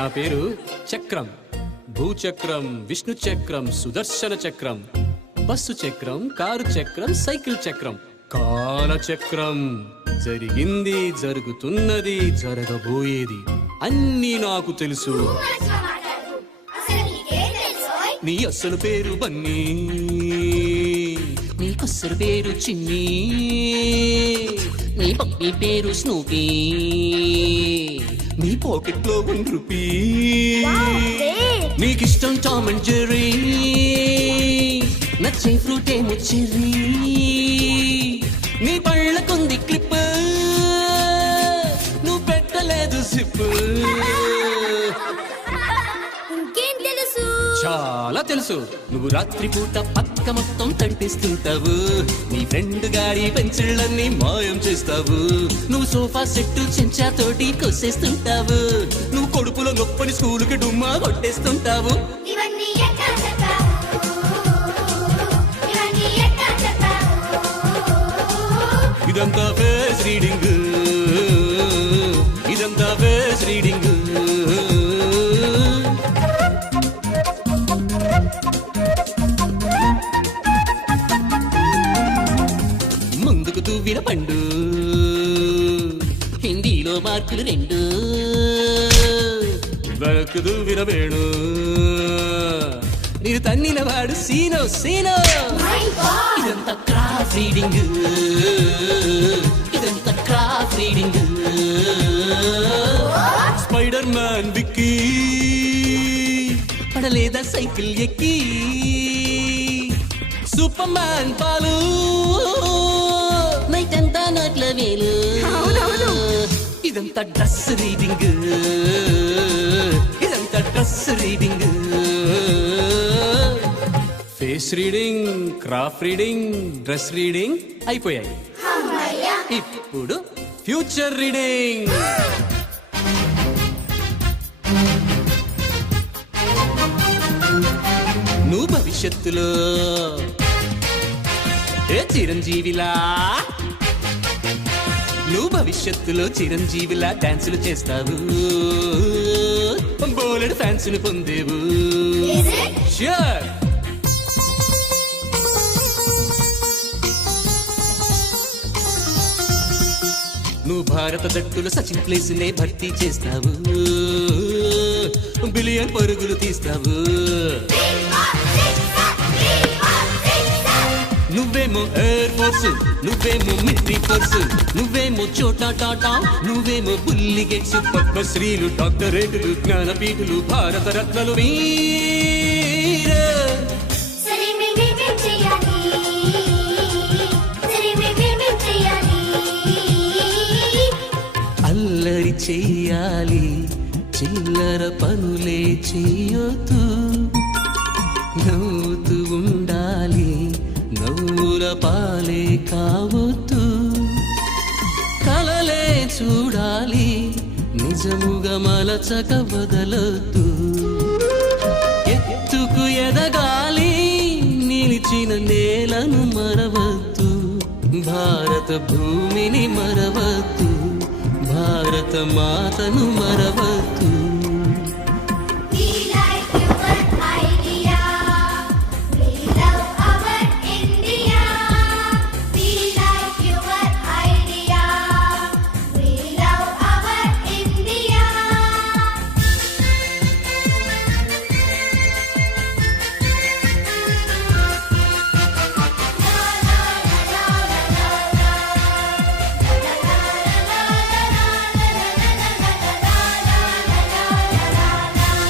నా పేరు చక్రం. భూచక్రం, విష్ణు చక్రం, సుదర్శన చక్రం, బస్సు చక్రం, కారు చక్రం, సైకిల్ చక్రం, కాల చక్రం. జరిగింది, జరుగుతున్నది, జరగబోయేది అన్నీ నాకు తెలుసు. నీ అసలు పేరు బన్నీ, నీకసలు పేరు చిన్ని, నీ పప్పి పేరు స్నూపీ, నీ పాకెట్ లో ₹1. నీకిష్టం టామ్ అండ్ జెర్రీ, నచ్చే ఫ్రూట్ ఏమో చెర్రీ, నీ పళ్ళకుంది క్లిప్, నువ్వు పెట్టలేదు సిప్. చాలా తెలుసు. నువ్వు రాత్రిపూట పక్క మొత్తం తడిపిస్తుంటావు, నీ ఫ్రెండ్ గారి పెన్సిళ్ళన్నీ మాయం చేస్తావు, నువ్వు సోఫా సెట్టు చెంచాతోటి కొసేస్తుంటావు, నువ్వు కొడుపులో నొప్పని స్కూలుకి డుమ్మా కొట్టేస్తుంటావు. ఇదంతా ఫేస్ రీడింగ్, ఇదంతా ఫేస్ రీడింగ్. ముందుకు తువ్విన పండు, హిందీలో మార్కులు 2, వెనక్కు తువ్విన వేణు, నేను తన్నిన వాడు సీనో సీనో. ఇదంతా క్రాఫ్ట్ రీడింగ్, ఇదంతా క్రాఫ్ట్ రీడింగ్. స్పైడర్ మ్యాన్ విక్కీ పడలేదా సైకిల్ ఎక్కి, సూపర్ మ్యాన్ పాలు నైట్ అంతా నోట్ల వేలు. ఇదంతా డ్రెస్ రీడింగ్, ఇదంతా dress reading. Face reading, craft reading, dress reading అయిపోయాయి. ఇప్పుడు ఫ్యూచర్ రీడింగ్. నువ్వు భవిష్యత్తులో చిరంజీవిలా, నువ్వు భవిష్యత్తులో చిరంజీవిలా డాన్సులు చేస్తావు, బోలెడు ఫ్యాన్స్ ని పొందేవు. ష్యూర్. నువ్వు భారత జట్టుల సచిన్ ప్లేస్ నే భర్తీ చేస్తావు, బిలియన్ పరుగులు తీస్తావు. నువ్వేమో ఎయిర్ ఫోర్స్, నువ్వేమో మిలిటరీ ఫోర్స్, నువ్వేమో చోటా టాటా, నువ్వేమో బుల్లి గేట్స్, పద్మశ్రీలు, డాక్టరేటులు, జ్ఞానపీఠులు, భారత రత్నలు. అల్లరి చెయ్యాలి, చిల్లర పనులే చెయ్యొద్దు, నవ్వుతూ ఉండాలి, నవ్వుల పాలే కావద్దు, కలలే చూడాలి, నిజముగా మలచక వదలొద్దు, ఎత్తుకు ఎదగాలి, నిలిచిన నేలను మరవద్దు, భారత భూమిని మరవద్దు, భారత మాతను మరవద్దు.